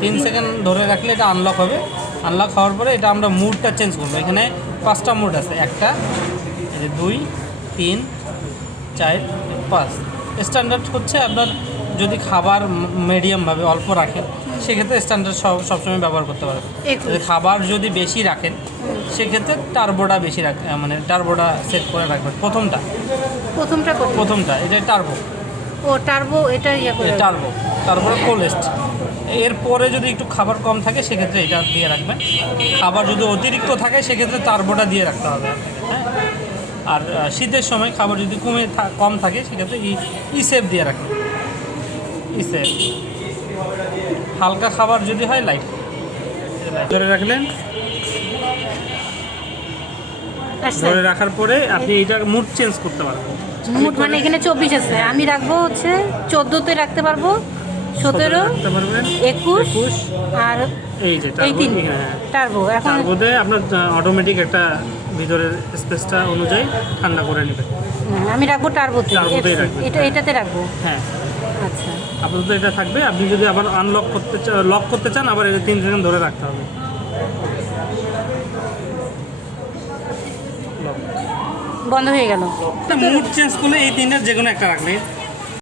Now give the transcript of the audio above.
3 second ধরে রাখলে এটা আনলক হবে। আনলক হওয়ার পরে এটা আমরা মুডটা চেঞ্জ করবো। এখানে 5টা মুড আছে, 1টা, 2, 3, 4, 5। স্ট্যান্ডার্ড হচ্ছে আপনার যদি খাবার মিডিয়ামভাবে অল্প রাখেন সেক্ষেত্রে স্ট্যান্ডার্ড সবসময় ব্যবহার করতে পারেন। খাবার যদি বেশি রাখেন সেক্ষেত্রে টার্বোটা বেশি মানে টার্বোটা সেট করে রাখবেন। প্রথমটা এটা টার্বো। টার্বো এটা টার্বো, তারপরে কোলেস্ট। এরপরে যদি একটু খাবার কম থাকে সেক্ষেত্রে এটা দিয়ে রাখবেন। খাবার যদি অতিরিক্ত থাকে সেক্ষেত্রে টার্বোটা দিয়ে রাখতে হবে আপনাকে, হ্যাঁ। আর শীতের সময় খাবার যদি কম থাকে সেক্ষেত্রে ইসেফ দিয়ে রাখবেন। ইসেফ। হালকা খাবার যদি হয় লাইট ধরে রাখলেন। ধরে রাখার পরে আপনি এটা মুড চেঞ্জ করতে পারবেন। মুড মানে এখানে 24 আছে, আমি রাখবো হচ্ছে 14তে রাখতে পারবো, 17, 21 আর এই যে টার্বো। এখন টার্বোতে আপনার অটোমেটিক একটা ভিতরের স্পেসটা অনুযায়ী ঠান্ডা করে নেবে। আমি রাখবো টার্বোতে। এটা এটাতে রাখবো, হ্যাঁ। আচ্ছা, আপাতত এটা থাকবে। আপনি যদি আবার লক করতে চান আবার এটা 3 সেকেন্ড ধরে রাখতে হবে। বন্ধ হয়ে গেল। মুড চেঞ্জ করলে এই 3টার যে কোনো একটা রাখলে